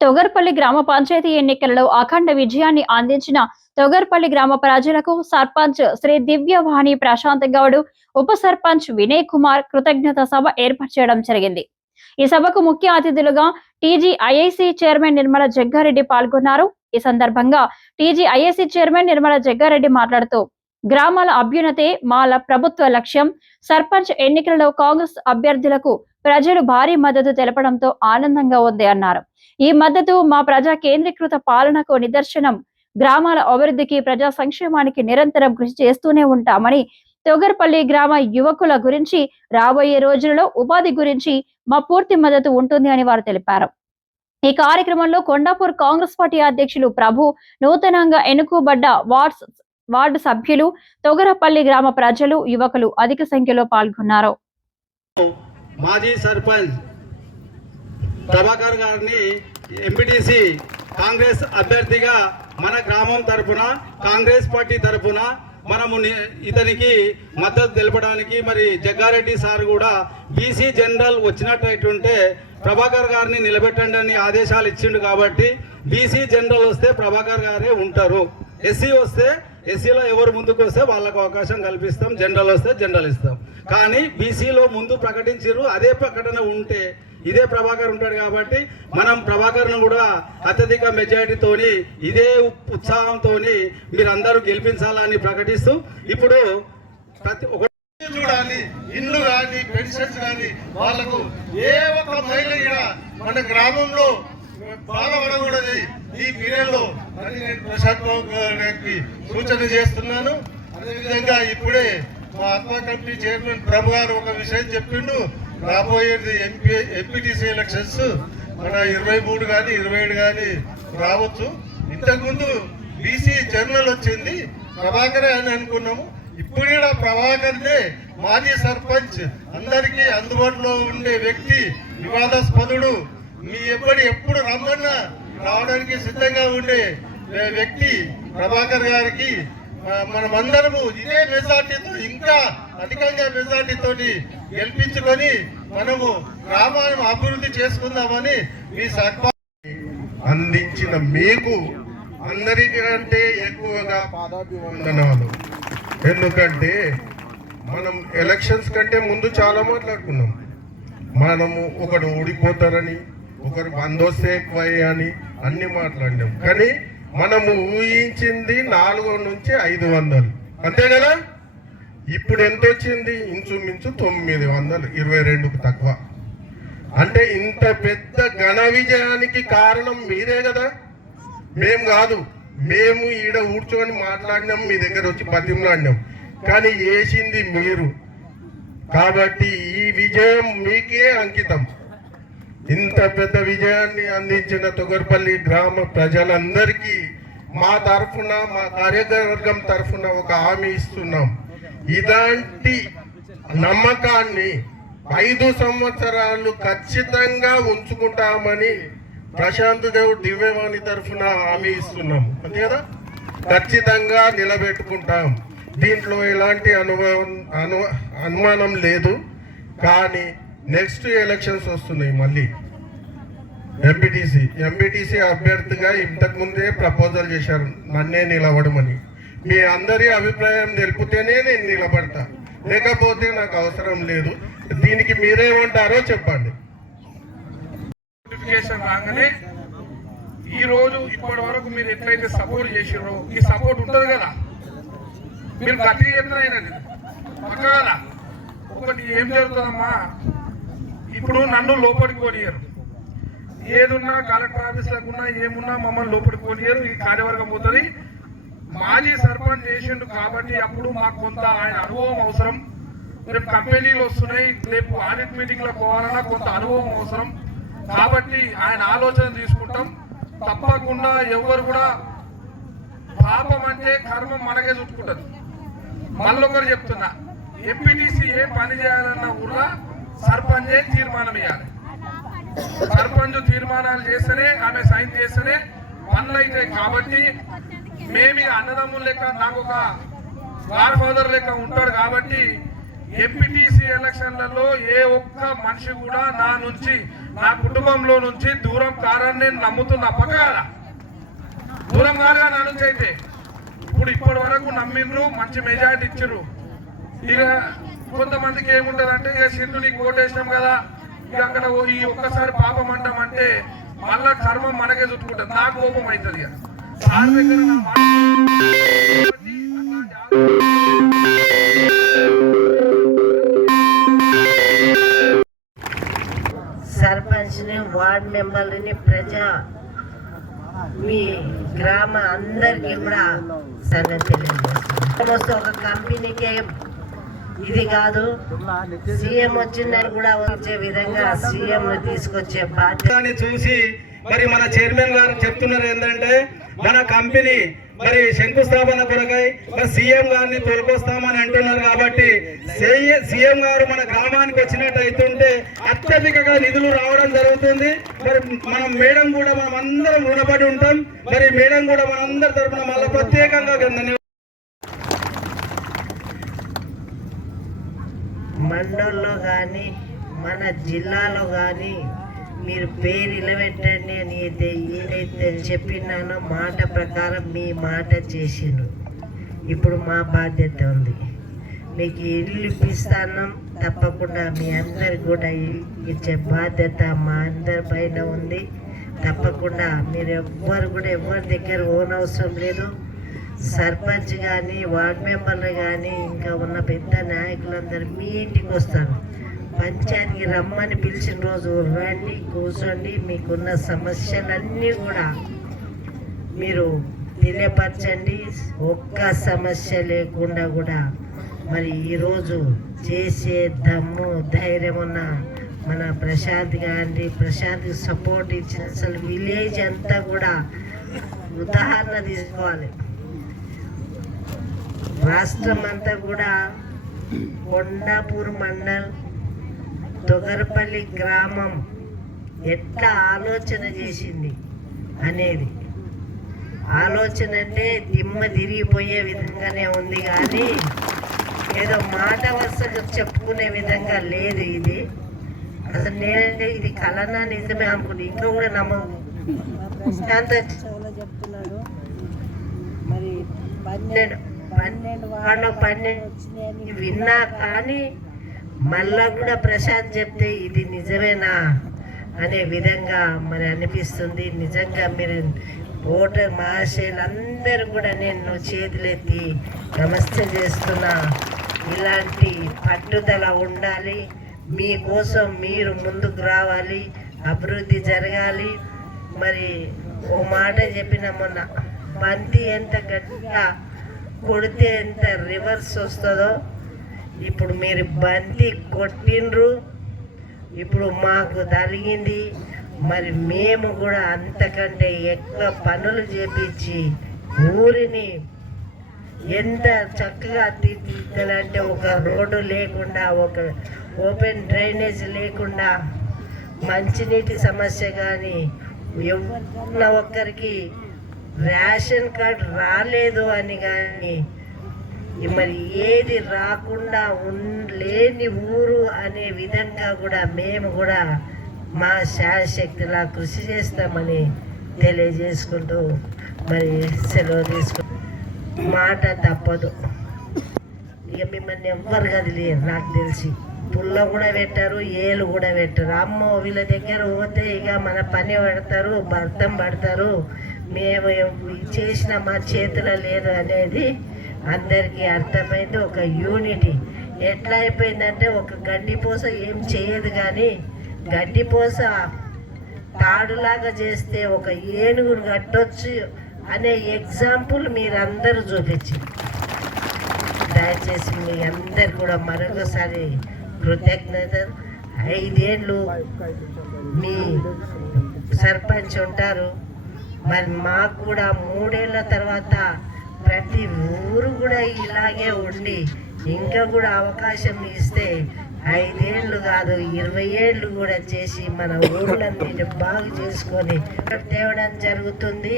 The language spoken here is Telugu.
తొగర్పల్లి గ్రామ పంచాయతీ ఎన్నికలలో అఖండ విజయాన్ని అందించిన తొగర్పల్లి గ్రామ ప్రజలకు సర్పంచ్ శ్రీ దివ్యవాణి ప్రశాంత్ గౌడ్, ఉప సర్పంచ్ వినయ్ కుమార్ కృతజ్ఞత సభ ఏర్పాటు చేయడం జరిగింది. ఈ సభకు ముఖ్య అతిథులుగా టీజీఐఐసి చైర్మన్ నిర్మల జగ్గారెడ్డి పాల్గొన్నారు. ఈ సందర్భంగా టీజీఐఐసి చైర్మన్ నిర్మల జగ్గారెడ్డి మాట్లాడుతూ, గ్రామాల అభ్యున్నతే మాల ప్రభుత్వ లక్ష్యం. సర్పంచ్ ఎన్నికలలో కాంగ్రెస్ అభ్యర్థులకు ప్రజలు భారీ మద్దతు తెలపడంతో ఆనందంగా ఉంది అన్నారు. ఈ మద్దతు మా ప్రజా కేంద్రీకృత పాలనకు నిదర్శనం. గ్రామాల అభివృద్ధికి, ప్రజా సంక్షేమానికి నిరంతరం కృషి చేస్తూనే ఉంటామని, తొగర్పల్లి గ్రామ యువకుల గురించి, రాబోయే రోజులలో ఉపాధి గురించి మా పూర్తి మద్దతు ఉంటుంది అని వారు తెలిపారు. ఈ కార్యక్రమంలో కొండాపూర్ కాంగ్రెస్ పార్టీ అధ్యక్షులు ప్రభు, నూతనంగా ఎన్నుకోబడ్డ వార్డు సభ్యులు, తొగరపల్లి గ్రామ ప్రజలు, యువకులు అధిక సంఖ్యలో పాల్గొన్నారు. మాజీ సర్పంచ్ ప్రభాకర్ గారిని ఎంపీటీసీ కాంగ్రెస్ అభ్యర్థిగా మన గ్రామం తరఫున, కాంగ్రెస్ పార్టీ తరఫున మనము ఇతనికి మద్దతు తెలపడానికి మరి జగ్గారెడ్డి సార్ కూడా బీసీ జనరల్ వచ్చినట్టుంటే ప్రభాకర్ గారిని నిలబెట్టండి అని ఆదేశాలు ఇచ్చిండు. కాబట్టి బీసీ జనరల్ వస్తే ప్రభాకర్ గారే ఉంటారు, ఎస్సీ వస్తే ఎస్సీలో ఎవరు ముందుకు వస్తే వాళ్ళకు అవకాశం కల్పిస్తాం, జనరల్ వస్తే జనరల్ ఇస్తాం. కానీ బీసీలో ముందు ప్రకటించారు, అదే ప్రకటన ఉంటే ఇదే ప్రభాకర్ ఉంటాడు. కాబట్టి మనం ప్రభాకర్ను కూడా అత్యధిక మెజారిటీతోని, ఇదే ఉత్సాహంతో మీరందరూ గెలిపించాలని ప్రకటిస్తూ, ఇప్పుడు ప్రతి ఒక్క చూడాలి, ఇల్లు కానీ పెన్షన్స్ కానీ వాళ్ళకు ఏ ఒక్క మహిళ మన గ్రామంలో బాధపడకూడదు ఈ పీరియడ్లో అని నేను ప్రశాంత్ గారికి సూచన చేస్తున్నాను. అదేవిధంగా ఇప్పుడే మా ఆత్మ కమిటీ చైర్మన్ ప్రభు గారు ఒక విషయం చెప్పిండు. రాబోయేది ఎంపీటీసీ ఎలక్షన్స్ మన 23 కానీ 27 కానీ రావచ్చు. ఇంతకుముందు బీసీ జనరల్ వచ్చింది, ప్రభాకరే అని అనుకున్నాము. ఇప్పుడు కూడా ప్రభాకర్నే మాజీ సర్పంచ్, అందరికీ అందుబాటులో ఉండే వ్యక్తి, వివాదాస్పదుడు, మీ ఎప్పుడు రమ్మన్నా రావడానికి సిద్ధంగా ఉండే వ్యక్తి ప్రభాకర్ గారికి మనమందరము ఇదే మెజార్టీతో, ఇంకా అధికంగా మెజార్టీతో గెలిపించుకొని మనము గ్రామాన్ని అభివృద్ధి చేసుకుందామని మీ అందించిన మీకు అందరికంటే ఎక్కువగా పాదాభివందనాలు. ఎందుకంటే మనం ఎలక్షన్స్ కంటే ముందు చాలా మాట్లాడుకున్నాం. మనము ఒకడు ఓడిపోతారని, ఒకరు బందోస్తే ఎక్కువ అని అన్ని మాట్లాడినాం. కానీ మనము ఊహించింది 400 నుంచి 500, అంతే కదా. ఇప్పుడు ఎంత వచ్చింది? ఇంచుమించు 900, 22కు తక్కువ. అంటే ఇంత పెద్ద ఘన విజయానికి కారణం మీరే కదా, మేం కాదు. మేము ఈడ కూర్చొని మాట్లాడినాం, మీ దగ్గర వచ్చి బతిమలాడినాం, కానీ వేసింది మీరు. కాబట్టి ఈ విజయం మీకే అంకితం. ఇంత పెద్ద విజయాన్ని అందించిన తొగర్పల్లి గ్రామ ప్రజలందరికీ మా తరఫున, మా కార్యవర్గం తరఫున ఒక హామీ ఇస్తున్నాం. ఇలాంటి నమ్మకాన్ని 5 సంవత్సరాలు ఖచ్చితంగా ఉంచుకుంటామని ప్రశాంత్ గౌడ్ దివ్యవాణి తరఫున హామీ ఇస్తున్నాం. అంతే కదా, ఖచ్చితంగా నిలబెట్టుకుంటాం. దీంట్లో ఎలాంటి అనుమానం లేదు. కానీ నెక్స్ట్ ఎలక్షన్స్ వస్తున్నాయి, మళ్ళీ ఎంపీటీసీ అభ్యర్థిగా ఇంతకుముందే ప్రపోజల్ చేశారు నన్నే నిలబడమని. మీ అందరి అభిప్రాయం తెలిపితేనే నేను నిలబడతా, లేకపోతే నాకు అవసరం లేదు. దీనికి మీరేమంటారో చెప్పండి. నోటిఫికేషన్ రాగానే ఈ రోజు ఇప్పటి వరకు మీరు ఎట్లయితే సపోర్ట్ చేసారో ఈ సపోర్ట్ ఉంటుంది కదా. మీరు గట్టిగా చెప్తున్నాయినది పక్క కదా. ఒకటి ఏం జరుగుతుందమ్మా, ఇప్పుడు నన్ను లోపలికి పోనీయరు, ఏదున్నా కలెక్టర్ ఆఫీస్లకు ఉన్నా ఏమున్నా మమ్మల్ని లోపలికి పోనీయరు. ఈ కార్యవర్గం పోతుంది. మాజీ సర్పంచ్ చేసిండు కాబట్టి అప్పుడు మాకు కొంత ఆయన అనుభవం అవసరం. రేపు కంపెనీలు వస్తున్నాయి, రేపు ఆడిట్ మీటింగ్లో పోవాలన్నా కొంత అనుభవం అవసరం. కాబట్టి ఆయన ఆలోచన తీసుకుంటాం. తప్పకుండా ఎవరు కూడా పాపం అంటే కర్మం మనకే చుట్టుకుంటుంది. మళ్ళొకరు చెప్తున్నా, ఎంపీటీసీ ఏ పని చేయాలన్న ఊర్లో సర్పంచే తీర్మానం ఇవ్వాలి. సర్పంచ్ తీర్మానాలు చేస్తేనే, ఆమె సైన్ చేస్తేనే పనులు అవుతాయి. కాబట్టి మేము అన్నదమ్ములు లెక్క, నాకు ఒక గాడ్ ఫాదర్ లెక్క ఉంటాడు. కాబట్టి ఎంపీటీసీ ఎలక్షన్లలో ఏ ఒక్క మనిషి కూడా నా నుంచి, నా కుటుంబంలో నుంచి దూరం కారని నేను నమ్ముతున్నా. పక్కగా దూరం కాదుగా నా నుంచి. అయితే ఇప్పటి వరకు నమ్మిండ్రు, మంచి మెజారిటీ ఇచ్చిర్రు. ఇక కొంతమందికి ఏముంటదంటే, ఇక సింధు నీకు ఓటేసినాం కదా, ఇక అక్కడ ఈ ఒక్కసారి పాపం అంటామంటే మళ్ళా కర్మం మనకే చుట్టుకుంటుంది. నాకు కోపం అవుతుంది. ఇక సార్ దగ్గర నా మాట సర్పంచ్ని, వార్డ్ మెంబర్ని, మీ గ్రామ అందరికీ కూడా తెలియజేస్తాను. ఒక కంపెనీకే ఇది కాదు, సీఎం వచ్చిందని కూడా వచ్చే విధంగా సీఎం తీసుకొచ్చే బాధ్యత చూసి మరి మన చైర్మన్ గారు చెప్తున్నారు ఏంటంటే, మన కంపెనీ మరి శంకుస్థాపన కొరకై మరి సీఎం గారిని తోలుకొస్తామని అంటున్నారు. కాబట్టి సీఎం గారు మన గ్రామానికి వచ్చినట్టు అవుతుంటే అత్యధికంగా నిధులు రావడం జరుగుతుంది. మరి మనం మేడం కూడా మనం అందరం రుణపడి ఉంటాం. మరి మేడం కూడా మనందరి తరఫున మళ్ళీ ప్రత్యేకంగా ధన్యవాదాలు. మండలంలో కానీ మన జిల్లాలో కానీ మీరు పేరు నిలబెట్టండి అని ఏదైతే చెప్పినానో మాట ప్రకారం మీ మాట చేసిండ్రు. ఇప్పుడు మా బాధ్యత ఉంది. మీకు ఇల్లు ఇప్పిస్తాను, తప్పకుండా మీ అందరికి కూడా ఇచ్చే బాధ్యత మా అందరి పైన ఉంది. తప్పకుండా మీరు ఎవరి దగ్గర ఓన్ అవసరం లేదు. సర్పంచ్ కానీ, వార్డ్ మెంబర్లు కానీ, ఇంకా ఉన్న పెద్ద నాయకులందరూ మీ ఇంటికి వస్తారు. పంచాయతీకి రమ్మని పిలిచిన రోజు రండి, కూర్చోండి. మీకున్న సమస్యలన్నీ కూడా మీరు తెలియపరచండి. ఒక్క సమస్య లేకుండా కూడా మరి ఈరోజు చేసే దమ్ము, ధైర్యం ఉన్న మన ప్రశాంత్ గాంధీ, ప్రశాంత్కి సపోర్ట్ ఇచ్చిన అసలు విలేజ్ అంతా కూడా ఉదాహరణ తీసుకోవాలి. రాష్ట్రం అంతా కూడా కొండాపూర్ మండల్ తొగరపల్లి గ్రామం ఎట్లా ఆలోచన చేసింది అనేది ఆలోచన అంటే దిమ్మ తిరిగిపోయే విధంగానే ఉంది, కానీ ఏదో మాట వరుసగా చెప్పుకునే విధంగా లేదు. ఇది అసలు నేనంటే ఇది కలనా నిజమే అనుకుంటే ఇంకా కూడా నమ్మకం చెప్తున్నాడు. మరి 12 వచ్చినాయని విన్నా, కానీ మళ్ళా కూడా ప్రశాంత్ చెప్తే ఇది నిజమేనా అనే విధంగా మరి అనిపిస్తుంది. నిజంగా మీరు ఓటర్ మహాశయులందరూ కూడా నేను చేతులెత్తి నమస్తే చేస్తున్నా. ఇలాంటి పట్టుదల ఉండాలి. మీకోసం మీరు ముందుకు రావాలి, అభివృద్ధి జరగాలి. మరి ఓ మాట చెప్పిన మొన్న, బంతి ఎంత గట్టిగా కొడితే ఎంత రివర్స్ వస్తుందో, ఇప్పుడు మీరు బంతి కొట్టిండ్రు, ఇప్పుడు మాకు తగిలింది. మరి మేము కూడా అంతకంటే ఎక్కువ పనులు చేపించి ఊరిని ఎంత చక్కగా తీర్చాలంటే, ఒక రోడ్డు లేకుండా, ఒక ఓపెన్ డ్రైనేజ్ లేకుండా, మంచినీటి సమస్య కానీ, ఎవరిన ఒక్కరికి రేషన్ కార్డు రాలేదు అని కానీ, మరి ఏది రాకుండా లేని ఊరు అనే విధంగా కూడా మేము కూడా మా శాయశక్తిలా కృషి చేస్తామని తెలియజేసుకుంటూ మరి సెలవు తీసుకుంటూ, మాట తప్పదు. ఇక మిమ్మల్ని ఎవ్వరు కదిలేరు. నాకు తెలిసి పుల్ల కూడా పెట్టారు, ఏలు కూడా పెట్టారు. అమ్మో వీళ్ళ దగ్గర పోతే ఇక మన పని పడతారు, భర్తం పడతారు, మేము చేసిన మా చేతిలో లేదు అనేది అందరికీ అర్థమైంది. ఒక యూనిటీ ఎట్లా అయిపోయిందంటే, ఒక గడ్డిపోస ఏం చేయదు, కానీ గడ్డిపోస తాడులాగా చేస్తే ఒక ఏనుగును కట్టొచ్చు అనే ఎగ్జాంపుల్ మీరందరూ చూపించి, దయచేసి మీ అందరు కూడా మరొకసారి కృతజ్ఞతలు. 5 ఏళ్ళు మీ సర్పంచ్ ఉంటారు. మరి మాకు కూడా 3 ఏళ్ళ తర్వాత ప్రతి ఊరు కూడా ఇలాగే ఉండి ఇంకా కూడా అవకాశం ఇస్తే 5 ఏళ్ళు కాదు 20 ఏళ్ళు కూడా చేసి మన ఊళ్ళన్నిటి బాగు చేసుకొని తేవడం జరుగుతుంది.